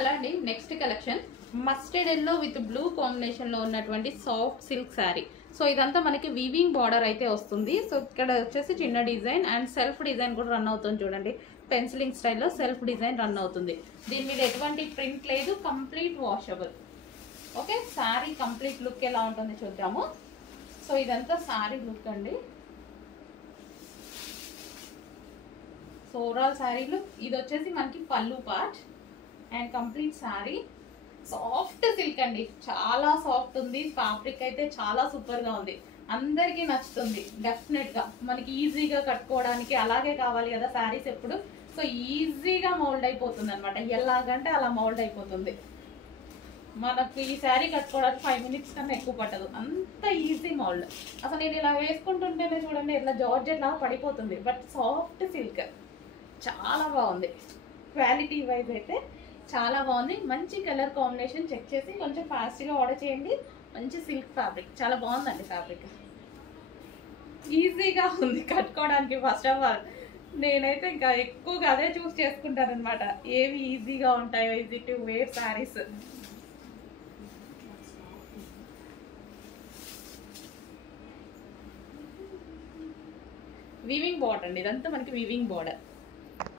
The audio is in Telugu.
హలో అండి, next collection mustard yellow with blue combination లో ఉన్నటువంటి సాఫ్ట్ సిల్క్ శారీ. సో ఇదంతా మనకి వీవింగ్ బార్డర్ అయితే వస్తుంది. సో ఇక్కడ వచ్చేసి చిన్న డిజైన్ అండ్ సెల్ఫ్ డిజైన్ కూడా రన్ అవుతుంది. చూడండి, పెన్సిలింగ్ స్టైల్లో సెల్ఫ్ డిజైన్ రన్ అవుతుంది. దీని మీద ఎటువంటి ప్రింట్ లేదు, complete washable. Okay, sari complete look ఎలా ఉంటుంది చూద్దాము. సో ఇదంతా శారీ లుక్ అండి. సో ఓవరాల్ శారీ లుక్ ఇది వచ్చేసి మనకి పళ్ళు part and complete sari soft silk అండి, చాలా సాఫ్ట్ ఉంది. ఫ్యాబ్రిక్ అయితే చాలా సూపర్ గా ఉంది, అందరికీ నచ్చుతుంది డెఫినెట్ గా. మనకి ఈజీగా కట్టుకోవడానికి అలాగే కావాలి కదా శారీస్ ఎప్పుడు. సో ఈజీగా మౌల్డ్ అయిపోతుంది అనమాట, ఎలాగంటే అలా మౌల్డ్ అయిపోతుంది. మనకు ఈ శారీ కట్టుకోవడానికి 5 minutes కన్నా ఎక్కువ పట్టదు, అంత ఈజీ మౌల్డ్. అసలు నేను ఇలా వేసుకుంటుంటేనే చూడండి ఇట్లా జార్జెట్ లాగా పడిపోతుంది. బట్ సాఫ్ట్ సిల్క్ చాలా బాగుంది, క్వాలిటీ వైజ్ అయితే చాలా బాగుంది. మంచి కలర్ కాంబినేషన్ చెక్ చేసి కొంచెం ఫాస్ట్గా ఆర్డర్ చేయండి. మంచి సిల్క్ ఫ్యాబ్రిక్, చాలా బాగుందండి ఫ్యాబ్రిక్. ఈజీగా ఉంది కట్టుకోవడానికి. ఫస్ట్ ఆఫ్ ఆల్ నేనైతే ఇంకా ఎక్కువగా అదే చూస్ చేసుకుంటాను అనమాట, ఏవి ఈజీగా ఉంటాయో easy to wear saris. Weaving border అండి, ఇదంతా మనకి వీవింగ్ బార్డర్.